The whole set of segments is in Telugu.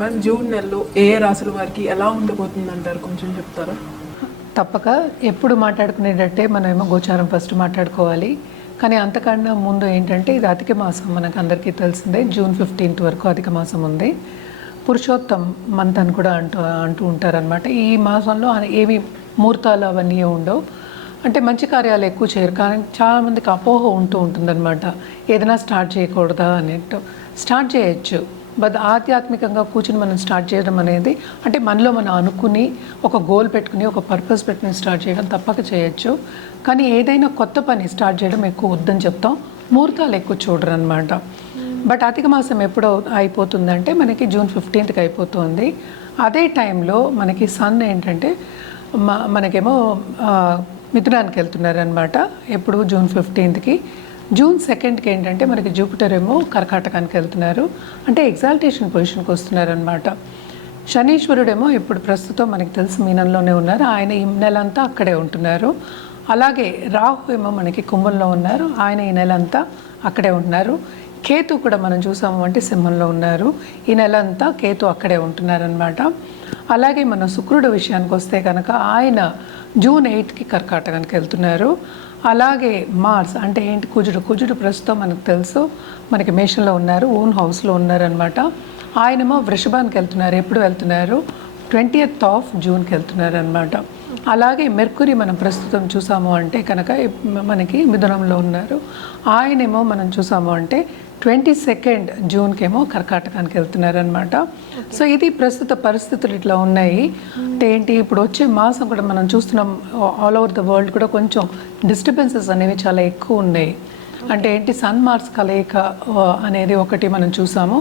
మ్యామ్ జూన్ నెలలో ఏ రాసుల వారికి ఎలా ఉండబోతుంది అంటారు, కొంచెం చెప్తారా? తప్పక ఎప్పుడు మాట్లాడుకునేటట్టే మనమేమో గోచారం ఫస్ట్ మాట్లాడుకోవాలి. కానీ అంతకన్నా ముందు ఏంటంటే ఇది అధిక మాసం, మనకు అందరికీ తెలిసిందే. జూన్ 15 వరకు అధిక మాసం ఉంది. పురుషోత్తం మంత్ అని కూడా అంటూ ఉంటారనమాట. ఈ మాసంలో ఏమి ముహూర్తాలు అవన్నీ ఉండవు, అంటే మంచి కార్యాలు ఎక్కువ చేయరు. కానీ చాలామందికి అపోహ ఉంటుందన్నమాట, ఏదైనా స్టార్ట్ చేయకూడదా అన్నట్టు. స్టార్ట్ చేయొచ్చు, బట్ ఆధ్యాత్మికంగా కూర్చుని మనం స్టార్ట్ చేయడం అనేది, అంటే మనలో మనం అనుకుని ఒక గోల్ పెట్టుకుని ఒక పర్పస్ పెట్టుకుని స్టార్ట్ చేయడం తప్పక చేయొచ్చు. కానీ ఏదైనా కొత్త పని స్టార్ట్ చేయడం ఎక్కువ వద్దని చెప్తాం. ముహూర్తాలు ఎక్కువ చూడరు అనమాట. బట్ అధిక మాసం ఎప్పుడు అయిపోతుందంటే మనకి జూన్ 15కి అయిపోతుంది. అదే టైంలో మనకి సన్ ఏంటంటే మనకేమో మిథునానికి వెళ్తున్నారనమాట. ఎప్పుడు జూన్ 15కి. జూన్ 2కి ఏంటంటే మనకి జూపిటర్ ఏమో కర్కాటకానికి వెళ్తున్నారు, అంటే ఎగ్జాల్టేషన్ పొజిషన్కి వస్తున్నారనమాట. శనీశ్వరుడేమో ఇప్పుడు ప్రస్తుతం మనకి తెలిసి మీనంలోనే ఉన్నారు, ఆయన ఈ నెల అంతా అక్కడే ఉంటున్నారు. అలాగే రాహు ఏమో మనకి కుంభంలో ఉన్నారు, ఆయన ఈ నెల అంతా అక్కడే ఉంటున్నారు. కేతు కూడా మనం చూసాము అంటే సింహంలో ఉన్నారు, ఈ నెల అంతా కేతు అక్కడే ఉంటున్నారనమాట. అలాగే మన శుక్రుడు విషయానికి వస్తే కనుక ఆయన జూన్ 8కి కర్కాటకానికి వెళ్తున్నారు. అలాగే మార్స్ అంటే ఏంటి, కుజుడు ప్రస్తుతం మనకు తెలుసు మనకి మేషంలో ఉన్నారు, ఓన్ హౌస్లో ఉన్నారనమాట. ఆయనేమో వృషభానికి వెళ్తున్నారు. ఎప్పుడు వెళ్తున్నారు? 20th జూన్కి వెళ్తున్నారు అనమాట. అలాగే మెర్కురీ మనం ప్రస్తుతం చూసాము అంటే కనుక మనకి మిథునంలో ఉన్నారు, ఆయనేమో మనం చూసాము అంటే 22nd జూన్కేమో కర్కాటకానికి వెళ్తున్నారనమాట. సో ఇది ప్రస్తుత పరిస్థితులు ఇట్లా ఉన్నాయి. అంటే ఏంటి, ఇప్పుడు వచ్చే మాసం కూడా మనం చూస్తున్నాం ఆల్ ఓవర్ ద వరల్డ్ కూడా కొంచెం డిస్టర్బెన్సెస్ అనేవి చాలా ఎక్కువ ఉన్నాయి. అంటే ఏంటి, సన్ మార్స్ కలయిక అనేది ఒకటి మనం చూసాము.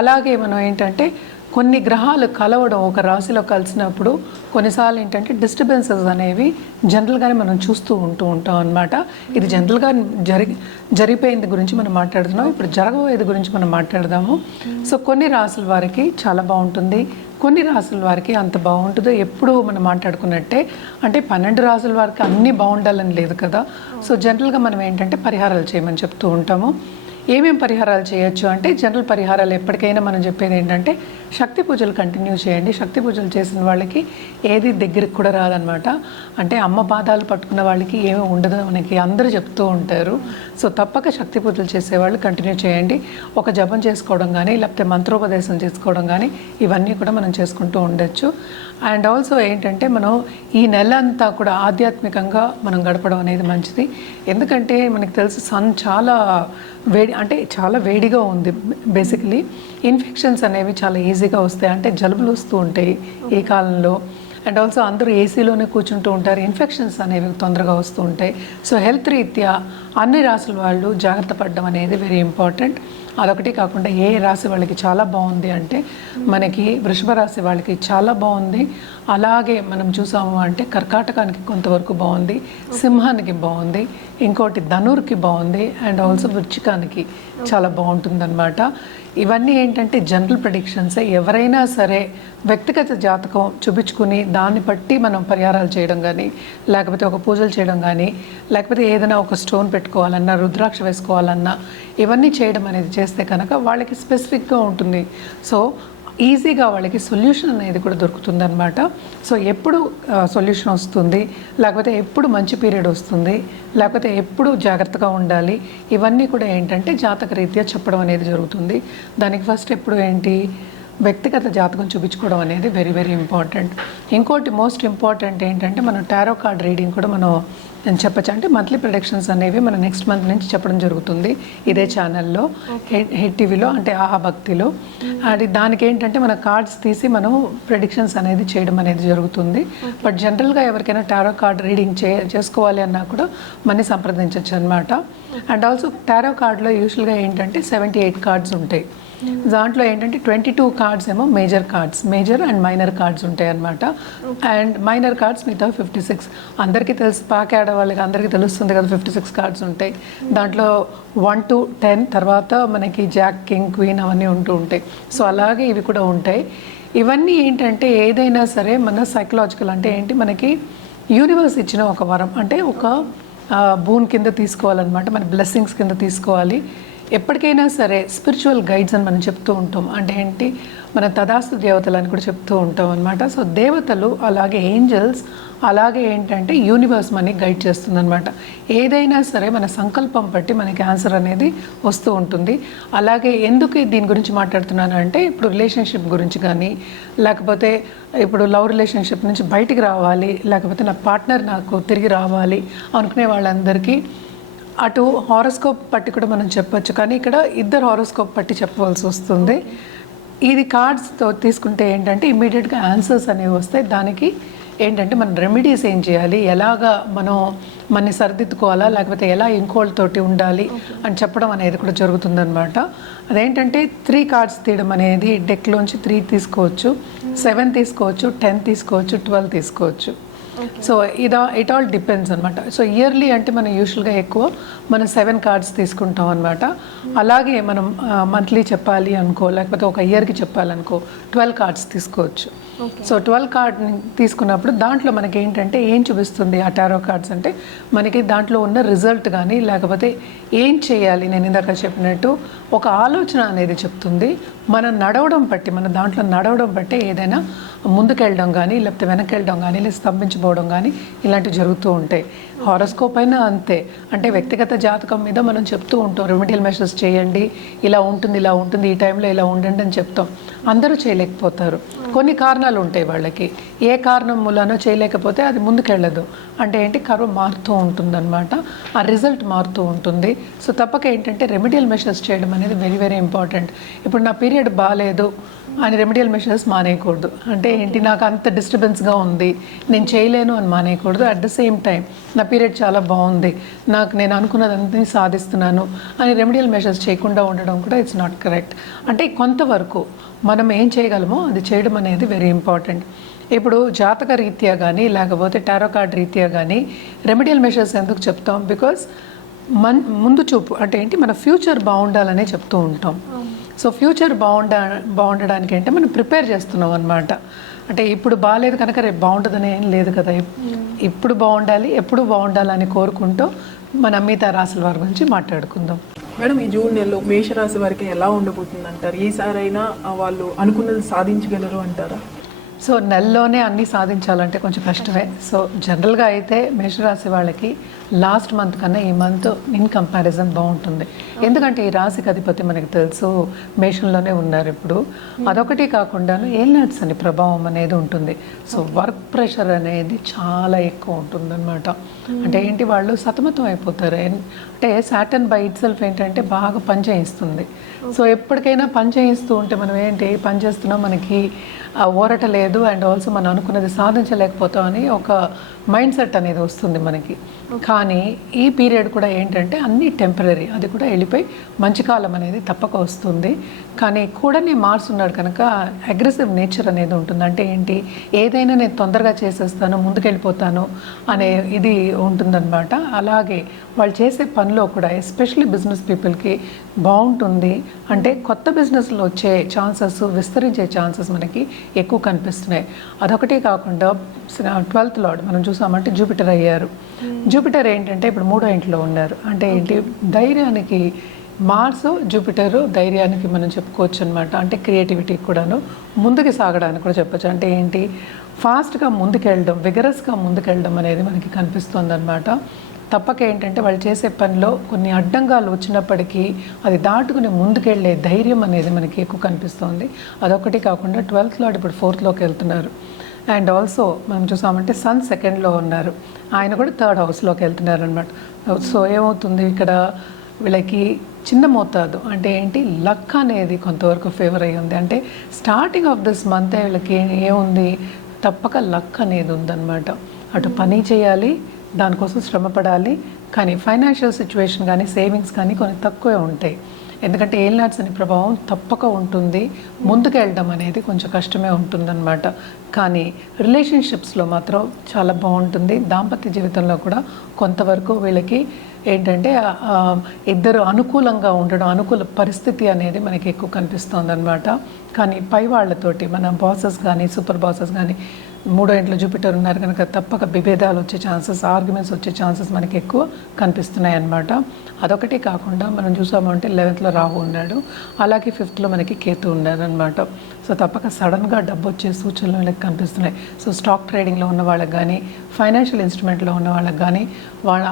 అలాగే మనం ఏంటంటే కొన్ని గ్రహాలు కలవడం ఒక రాశిలో కలిసినప్పుడు కొన్నిసార్లు ఏంటంటే డిస్టర్బెన్సెస్ అనేవి జనరల్గానే మనం చూస్తూ ఉంటాం అనమాట. ఇది జనరల్గా జరిగిపోయింది గురించి మనం మాట్లాడుతున్నాం, ఇప్పుడు జరగబోయేది గురించి మనం మాట్లాడదాము. సో కొన్ని రాశుల వారికి చాలా బాగుంటుంది, కొన్ని రాశుల వారికి అంత బాగుంటుందో ఎప్పుడు మనం మాట్లాడుకున్నట్టే. అంటే 12 రాశుల వారికి అన్నీ బాగుండాలని లేదు కదా. సో జనరల్గా మనం ఏంటంటే పరిహారాలు చేయమని చెప్తూ ఉంటాము. ఏమేం పరిహారాలు చేయొచ్చు అంటే, జనరల్ పరిహారాలు ఎప్పటికైనా మనం చెప్పేది ఏంటంటే శక్తి పూజలు కంటిన్యూ చేయండి. శక్తి పూజలు చేసిన వాళ్ళకి ఏది దగ్గరికి కూడా రాదనమాట. అంటే అమ్మ పాదాలు పట్టుకున్న వాళ్ళకి ఏమీ ఉండదు మనకి అందరూ చెప్తూ ఉంటారు. సో తప్పక శక్తి పూజలు చేసేవాళ్ళు కంటిన్యూ చేయండి. ఒక జపం చేసుకోవడం కానీ లేకపోతే మంత్రోపదేశం చేసుకోవడం కానీ ఇవన్నీ కూడా మనం చేసుకుంటూ ఉండొచ్చు. అండ్ ఆల్సో ఏంటంటే మనం ఈ నెల అంతా కూడా ఆధ్యాత్మికంగా మనం గడపడం అనేది మంచిది. ఎందుకంటే మనకి తెలుసు సన్ చాలా చాలా వేడిగా ఉంది. బేసికలీ ఇన్ఫెక్షన్స్ అనేవి చాలా ఈజీగా వస్తాయి, అంటే జలుబులు వస్తూ ఉంటాయి ఈ కాలంలో. అండ్ ఆల్సో అందరూ ఏసీలోనే కూర్చుంటూ ఉంటారు, ఇన్ఫెక్షన్స్ అనేవి తొందరగా వస్తూ ఉంటాయి. సో హెల్త్ రీత్యా అన్ని రాసుల వాళ్ళు జాగ్రత్త పడడం అనేది వెరీ ఇంపార్టెంట్. అదొకటి కాకుండా ఏ రాశి వాళ్ళకి చాలా బాగుంది అంటే మనకి వృషభ రాశి వాళ్ళకి చాలా బాగుంది. అలాగే మనం చూసాము అంటే కర్కాటకానికి కొంతవరకు బాగుంది, సింహానికి బాగుంది, ఇంకోటి ధనుర్కి బాగుంది, అండ్ ఆల్సో వృశ్చికానికి చాలా బాగుంటుందన్నమాట. ఇవన్నీ ఏంటంటే జనరల్ ప్రెడిక్షన్సే. ఎవరైనా సరే వ్యక్తిగత జాతకం చూపించుకుని దాన్ని బట్టి మనం పరిహారాలు చేయడం కానీ లేకపోతే ఒక పూజలు చేయడం కానీ లేకపోతే ఏదైనా ఒక స్టోన్ పెట్టుకోవాలన్నా రుద్రాక్ష వేసుకోవాలన్నా ఇవన్నీ చేయడం అనేది చేస్తే కనుక వాళ్ళకి స్పెసిఫిక్గా ఉంటుంది. సో ఈజీగా వాళ్ళకి సొల్యూషన్ అనేది కూడా దొరుకుతుంది అనమాట. సో ఎప్పుడు సొల్యూషన్ వస్తుంది, లేకపోతే ఎప్పుడు మంచి పీరియడ్ వస్తుంది, లేకపోతే ఎప్పుడు జాగ్రత్తగా ఉండాలి, ఇవన్నీ కూడా ఏంటంటే జాతక రీత్యా చెప్పడం అనేది జరుగుతుంది. దానికి ఫస్ట్ ఎప్పుడు ఏంటి, వ్యక్తిగత జాతకం చూపించుకోవడం అనేది వెరీ వెరీ ఇంపార్టెంట్. ఇంకోటి మోస్ట్ ఇంపార్టెంట్ ఏంటంటే మనం టారో కార్డ్ రీడింగ్ కూడా నేను చెప్పచ్చు. అంటే మంత్లీ ప్రొడిక్షన్స్ అనేవి మనం నెక్స్ట్ మంత్ నుంచి చెప్పడం జరుగుతుంది ఇదే ఛానల్లో, హెడ్ టీవీలో, అంటే ఆహా భక్తిలో. అది దానికి ఏంటంటే మన కార్డ్స్ తీసి మనం ప్రెడిక్షన్స్ అనేది చేయడం అనేది జరుగుతుంది. బట్ జనరల్గా ఎవరికైనా టారో కార్డ్ రీడింగ్ చేసుకోవాలి అన్నా కూడా మనీ సంప్రదించవచ్చు అనమాట. అండ్ ఆల్సో టారో కార్డ్లో యూజువల్గా ఏంటంటే 78 కార్డ్స్ ఉంటాయి. దాంట్లో ఏంటంటే 22 కార్డ్స్ ఏమో మేజర్ అండ్ మైనర్ కార్డ్స్ ఉంటాయి అన్నమాట. అండ్ మైనర్ కార్డ్స్ మిగతా 56. అందరికీ తెలుసు, పాక ఆడవాళ్ళకి అందరికీ తెలుస్తుంది కదా 56 కార్డ్స్ ఉంటాయి. దాంట్లో 1 to 10 తర్వాత మనకి జాక్, కింగ్, క్వీన్ అవన్నీ ఉంటూ ఉంటాయి. సో అలాగే ఇవి కూడా ఉంటాయి. ఇవన్నీ ఏంటంటే ఏదైనా సరే మన సైకలాజికల్, అంటే ఏంటి, మనకి యూనివర్స్ ఇచ్చిన ఒక వరం, అంటే ఒక బూన్ కింద తీసుకోవాలన్నమాట, మన బ్లెస్సింగ్స్ కింద తీసుకోవాలి. ఎప్పటికైనా సరే స్పిరిచువల్ గైడ్స్ అని మనం చెప్తూ ఉంటాం. అంటే ఏంటి, మన తదాస్తు దేవతలు అని కూడా చెప్తూ ఉంటాం అనమాట. సో దేవతలు అలాగే ఏంజల్స్ అలాగే ఏంటంటే యూనివర్స్ మనకి గైడ్ చేస్తుందన్నమాట. ఏదైనా సరే మన సంకల్పం బట్టి మనకి ఆన్సర్ అనేది వస్తూ ఉంటుంది. అలాగే ఎందుకు దీని గురించి మాట్లాడుతున్నాను అంటే, ఇప్పుడు రిలేషన్షిప్ గురించి కానీ, లేకపోతే ఇప్పుడు లవ్ రిలేషన్షిప్ నుంచి బయటికి రావాలి, లేకపోతే నా పార్ట్నర్ నాకు తిరిగి రావాలి అనుకునే వాళ్ళందరికీ అటు హారోస్కోప్ పట్టి కూడా మనం చెప్పొచ్చు. కానీ ఇక్కడ ఇద్దరు హారోస్కోప్ పట్టి చెప్పవలసి వస్తుంది. ఇది కార్డ్స్తో తీసుకుంటే ఏంటంటే ఇమ్మీడియట్గా ఆన్సర్స్ అనేవి వస్తాయి. దానికి ఏంటంటే మనం రెమెడీస్ ఏం చేయాలి, ఎలాగా మనం మనని సరిదిద్దుకోవాలా, లేకపోతే ఎలా ఇంకోళ్ళతోటి ఉండాలి అని చెప్పడం అనేది కూడా జరుగుతుందన్నమాట. అదేంటంటే 3 కార్డ్స్ తీయడం అనేది డెక్లోంచి 3 తీసుకోవచ్చు, 7 తీసుకోవచ్చు, 10 తీసుకోవచ్చు, 12 తీసుకోవచ్చు. సో ఇట్ ఆల్ డిపెండ్స్ అనమాట. సో ఇయర్లీ అంటే మనం యూజువల్గా ఎక్కువ మనం 7 కార్డ్స్ తీసుకుంటాం అనమాట. అలాగే మనం మంత్లీ చెప్పాలి అనుకో, లేకపోతే ఒక ఇయర్కి చెప్పాలనుకో 12 కార్డ్స్ తీసుకోవచ్చు. సో 12 కార్డ్ తీసుకున్నప్పుడు దాంట్లో మనకి ఏంటంటే ఏం చూపిస్తుంది ఆ టారో కార్డ్స్ అంటే, మనకి దాంట్లో ఉన్న రిజల్ట్ కానీ, లేకపోతే ఏం చేయాలి, నేను ఇందాక చెప్పినట్టు ఒక ఆలోచన అనేది చెప్తుంది. మనం నడవడం బట్టి, మన దాంట్లో నడవడం బట్టి ఏదైనా ముందుకెళ్ళడం కానీ, లేకపోతే వెనక్కి వెళ్ళడం కానీ, లేదా స్తంభించిపోవడం కానీ ఇలాంటివి జరుగుతూ ఉంటాయి. హారోస్కోప్ అయినా అంతే. అంటే వ్యక్తిగత జాతకం మీద మనం చెప్తూ ఉంటాం, రెమెడియల్ మెషర్స్ చేయండి, ఇలా ఉంటుంది, ఇలా ఉంటుంది, ఈ టైంలో ఇలా ఉండండి అని చెప్తాం. అందరూ చేయలేకపోతారు, కొన్ని కారణాలు ఉంటాయి వాళ్ళకి. ఏ కారణం మూలనో చేయలేకపోతే అది ముందుకెళ్ళదు. అంటే ఏంటి, కర్వ మారుతూ ఉంటుందన్నమాట, ఆ రిజల్ట్ మారుతూ ఉంటుంది. సో తప్పక ఏంటంటే రెమెడియల్ మెషర్స్ చేయడం అనేది వెరీ వెరీ ఇంపార్టెంట్. ఇప్పుడు నా పీరియడ్ బాగాలేదు అని రెమెడియల్ మెషర్స్ మానేయకూడదు. అంటే ఏంటి, నాకు అంత డిస్టర్బెన్స్గా ఉంది, నేను చేయలేను అని మానేయకూడదు. అట్ ద సేమ్ టైం నా పీరియడ్ చాలా బాగుంది, నేను అనుకున్నదంతా సాధిస్తున్నాను అని రెమెడియల్ మెషర్స్ చేయకుండా ఉండడం కూడా ఇట్స్ నాట్ కరెక్ట్. అంటే కొంతవరకు మనం ఏం చేయగలమో అది చేయడం అనేది వెరీ ఇంపార్టెంట్. ఇప్పుడు జాతక రీత్యా కానీ, లేకపోతే టారో కార్డ్ రీత్యా కానీ రెమెడియల్ మెషర్స్ ఎందుకు చెప్తాం, బికాస్ ముందు చూపు అంటే ఏంటి, మన ఫ్యూచర్ బాగుండాలనే చెప్తూ ఉంటాం. సో ఫ్యూచర్ బాగుండడానికి అంటే మనం ప్రిపేర్ చేస్తున్నాం అనమాట. అంటే ఇప్పుడు బాగాలేదు కనుక రేపు బాగుంటుందని ఏం లేదు కదా, ఇప్పుడు బాగుండాలి, ఎప్పుడు బాగుండాలని కోరుకుంటూ మన మిగతా రాశుల వారి గురించి మాట్లాడుకుందాం. మేడం, ఈ జూన్ నెలలో మేషరాశి వారికి ఎలా ఉండబోతుంది అంటారు? ఈసారైనా వాళ్ళు అనుకున్నది సాధించగలరు అంటారా? సో నెలలోనే అన్నీ సాధించాలంటే కొంచెం కష్టమే. సో జనరల్గా అయితే మేషరాశి వాళ్ళకి లాస్ట్ మంత్ కన్నా ఈ మంత్ ఇన్ కంపారిజన్ బాగుంటుంది. ఎందుకంటే ఈ రాశికి అధిపతి మనకి తెలుసు మేషంలోనే ఉన్నారు ఇప్పుడు. అదొకటి కాకుండాను ఏలినాట్స్ అని ప్రభావం అనేది ఉంటుంది. సో వర్క్ ప్రెషర్ అనేది చాలా ఎక్కువ ఉంటుందన్నమాట. అంటే ఏంటి, వాళ్ళు సతమతం అయిపోతారు. అంటే సాటర్న్ బై ఇట్ సెల్ఫ్ ఏంటంటే బాగా పని చేయిస్తుంది. సో ఎప్పటికైనా పని చేయిస్తూ ఉంటే మనం ఏంటి, పని చేస్తున్నాం, మనకి ఊరట లేదు, అండ్ ఆల్సో మనం అనుకున్నది సాధించలేకపోతాం అని ఒక మైండ్ సెట్ అనేది వస్తుంది మనకి. కానీ ఈ పీరియడ్ కూడా ఏంటంటే అన్నీ టెంపరీ, అది కూడా వెళ్ళిపోయి మంచి కాలం అనేది తప్పక వస్తుంది. కానీ కూడానే మార్స్ ఉన్నాడు కనుక అగ్రెసివ్ నేచర్ అనేది ఉంటుంది. అంటే ఏంటి, ఏదైనా నేను తొందరగా చేసేస్తాను, ముందుకెళ్ళిపోతాను అనే ఇది ఉంటుందన్నమాట. అలాగే వాళ్ళు చేసే పనిలో కూడా ఎస్పెషల్లీ బిజినెస్ పీపుల్కి బాగుంటుంది. అంటే కొత్త బిజినెస్లో వచ్చే ఛాన్సెస్, విస్తరించే ఛాన్సెస్ మనకి ఎక్కువ కనిపిస్తున్నాయి. అదొకటి కాకుండా 12th లార్డ్ మనం చూసామంటే జూపిటర్ అయ్యారు. జూపిటర్ ఏంటంటే ఇప్పుడు 3వ ఇంట్లో ఉన్నారు. అంటే ఏంటి, ధైర్యానికి మార్స్, జూపిటర్ ధైర్యానికి మనం చెప్పుకోవచ్చు అనమాట. అంటే క్రియేటివిటీకి కూడాను, ముందుకు సాగడానికి కూడా చెప్పచ్చు. అంటే ఏంటి, ఫాస్ట్గా ముందుకెళ్ళడం, విగరస్గా ముందుకెళ్ళడం అనేది మనకి కనిపిస్తుంది అనమాట. తప్పక ఏంటంటే వాళ్ళు చేసే పనిలో కొన్ని అడ్డంగాలు వచ్చినప్పటికీ అది దాటుకుని ముందుకెళ్ళే ధైర్యం అనేది మనకి ఎక్కువ కనిపిస్తుంది. అదొకటి కాకుండా 12th లార్డ్ ఇప్పుడు 4th లోకి వెళ్తున్నారు. అండ్ ఆల్సో మనం చూసామంటే సన్ 2nd ఉన్నారు, ఆయన కూడా 3rd హౌస్లోకి వెళ్తున్నారు అనమాట. సో ఏమవుతుంది ఇక్కడ, వీళ్ళకి చిన్న మోతాదు అంటే ఏంటి, లక్ అనేది కొంతవరకు ఫేవర్ అయ్యి ఉంది. అంటే స్టార్టింగ్ ఆఫ్ దిస్ మంత్ వీళ్ళకి ఏముంది, తప్పక లక్ అనేది ఉందన్నమాట. అటు పని చేయాలి, దానికోసం శ్రమ పడాలి, కానీ ఫైనాన్షియల్ సిచ్యువేషన్ కానీ, సేవింగ్స్ కానీ కొన్ని తక్కువే ఉంటాయి. ఎందుకంటే ఏలినాట్స్ అనే ప్రభావం తప్పక ఉంటుంది. ముందుకు వెళ్ళడం అనేది కొంచెం కష్టమే ఉంటుందన్నమాట. కానీ రిలేషన్షిప్స్లో మాత్రం చాలా బాగుంటుంది. దాంపత్య జీవితంలో కూడా కొంతవరకు వీళ్ళకి ఏంటంటే ఇద్దరు అనుకూలంగా ఉండడం, అనుకూల పరిస్థితి అనేది మనకి ఎక్కువ కనిపిస్తుంది అనమాట. కానీ పై వాళ్ళతోటి మన బాసెస్ కానీ, సూపర్ బాసెస్ కానీ మూడో ఇంట్లో జూపిటర్ ఉన్నారు కనుక తప్పక విభేదాలు వచ్చే ఛాన్సెస్, ఆర్గ్యుమెంట్స్ వచ్చే ఛాన్సెస్ మనకి ఎక్కువ కనిపిస్తున్నాయి అన్నమాట. అదొకటి కాకుండా మనం చూసామంటే 11th రాహు ఉన్నాడు, అలాగే 5th మనకి కేతు ఉన్నాడు అనమాట. సో తప్పక సడన్గా డబ్బు వచ్చే సూచనలు మనకి కనిపిస్తున్నాయి. సో స్టాక్ ట్రేడింగ్లో ఉన్న వాళ్ళకి కానీ, ఫైనాన్షియల్ ఇన్స్ట్రుమెంట్లో ఉన్న వాళ్ళకి కానీ వాళ్ళ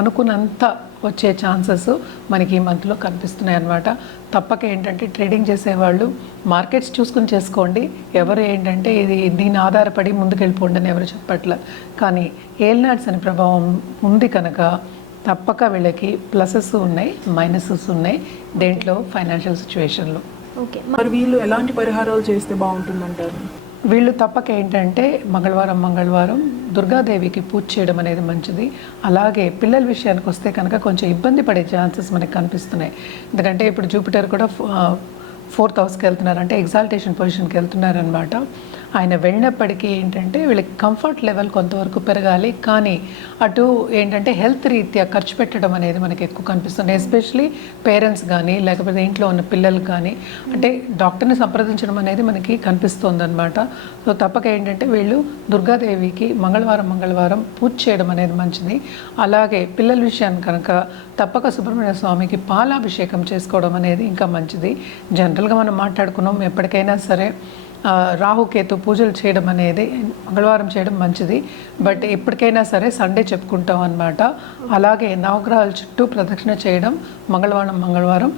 అనుకున్నంత వచ్చే ఛాన్సెస్ మనకి ఈ మంత్లో కనిపిస్తున్నాయి అన్నమాట. తప్పక ఏంటంటే ట్రేడింగ్ చేసేవాళ్ళు మార్కెట్స్ చూసుకుని చేసుకోండి. ఎవరు ఏంటంటే దీని ఆధారపడి ముందుకెళ్ళిపోండి అని ఎవరు చెప్పట్లే, కానీ ఏల్నాడ్స్ అనే ప్రభావం ఉంది కనుక తప్పక వీళ్ళకి ప్లసెస్ ఉన్నాయి, మైనసెస్ ఉన్నాయి దేంట్లో ఫైనాన్షియల్ సిచ్యువేషన్లో. ఓకే, మరి వీళ్ళు ఎలాంటి పరిహారాలు చేస్తే బాగుంటుందంటారు? వీళ్ళు తప్పక ఏంటంటే మంగళవారం దుర్గాదేవికి పూజ చేయడం అనేది మంచిది. అలాగే పిల్లల విషయానికి వస్తే కనుక కొంచెం ఇబ్బంది పడే ఛాన్సెస్ మనకి కనిపిస్తున్నాయి. ఎందుకంటే ఇప్పుడు జూపిటర్ కూడా 4th హౌస్కి వెళ్తున్నారు, అంటే ఎగ్జాల్టేషన్ పొజిషన్కి వెళ్తున్నారనమాట. ఆయన వెళ్ళినప్పటికీ ఏంటంటే వీళ్ళకి కంఫర్ట్ లెవెల్ కొంతవరకు పెరగాలి, కానీ అటు ఏంటంటే హెల్త్ రీత్యా ఖర్చు పెట్టడం అనేది మనకి ఎక్కువ కనిపిస్తుంది. ఎస్పెషలీ పేరెంట్స్ కానీ లేకపోతే ఇంట్లో ఉన్న పిల్లలు కానీ అంటే డాక్టర్ని సంప్రదించడం అనేది మనకి కనిపిస్తుంది అనమాట. సో తప్పక ఏంటంటే వీళ్ళు దుర్గాదేవికి మంగళవారం పూజ చేయడం అనేది మంచిది. అలాగే పిల్లల విషయాన్ని కనుక తప్పక సుబ్రహ్మణ్య స్వామికి పాలాభిషేకం చేసుకోవడం అనేది ఇంకా మంచిది. జనరల్గా మనం మాట్లాడుకున్నాం ఎప్పటికైనా సరే రాహుకేతు పూజలు చేయడం అనేది మంగళవారం చేయడం మంచిది, బట్ ఎప్పటికైనా సరే సండే చెప్పుకుంటాం అన్నమాట. అలాగే నవగ్రహాల చుట్టూ ప్రదక్షిణ చేయడం మంగళవారం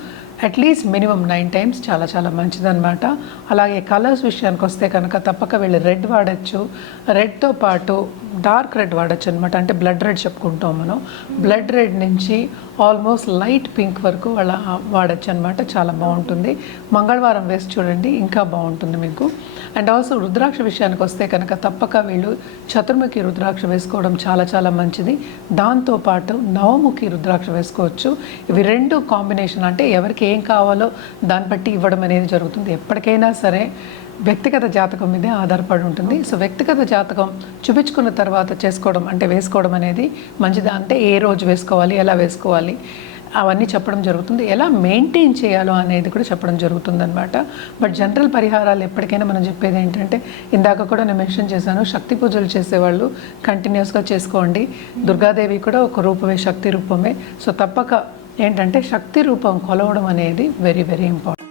అట్లీస్ట్ మినిమం 9 times చాలా చాలా మంచిదన్నమాట. అలాగే కలర్స్ విషయానికి వస్తే కనుక తప్పక వీళ్ళు రెడ్ వాడచ్చు, రెడ్తో పాటు డార్క్ రెడ్ వాడచ్చు అనమాట. అంటే బ్లడ్ రెడ్ చెప్పుకుంటాం మనం. బ్లడ్ రెడ్ నుంచి ఆల్మోస్ట్ లైట్ పింక్ వరకు వాడచ్చు అనమాట. చాలా బాగుంటుంది. మంగళవారం వేసి చూడండి, ఇంకా బాగుంటుంది మీకు. అండ్ ఆల్సో రుద్రాక్ష విషయానికి వస్తే కనుక తప్పక వీళ్ళు చతుర్ముఖి రుద్రాక్ష వేసుకోవడం చాలా చాలా మంచిది. దాంతోపాటు నవముఖి రుద్రాక్ష వేసుకోవచ్చు. ఇవి రెండు కాంబినేషన్, అంటే ఎవరికి ఏం కావాలో దాన్ని బట్టి ఇవ్వడం అనేది జరుగుతుంది. ఎప్పటికైనా సరే వ్యక్తిగత జాతకం మీదే ఆధారపడి ఉంటుంది. సో వ్యక్తిగత జాతకం చూపించుకున్న తర్వాత చేసుకోవడం అంటే వేసుకోవడం అనేది మంచిది. అంటే ఏ రోజు వేసుకోవాలి, ఎలా వేసుకోవాలి అవన్నీ చెప్పడం జరుగుతుంది, ఎలా మెయింటైన్ చేయాలో అనేది కూడా చెప్పడం జరుగుతుంది అనమాట. బట్ జనరల్ పరిహారాలు ఎప్పటికైనా మనం చెప్పేది ఏంటంటే ఇందాక కూడా నేను మెన్షన్ చేశాను, శక్తి పూజలు చేసేవాళ్ళు కంటిన్యూస్గా చేసుకోండి. దుర్గాదేవి కూడా ఒక రూపమే, శక్తి రూపమే. సో తప్పక ఏంటంటే శక్తి రూపం కొలవడం అనేది వెరీ వెరీ ఇంపార్టెంట్.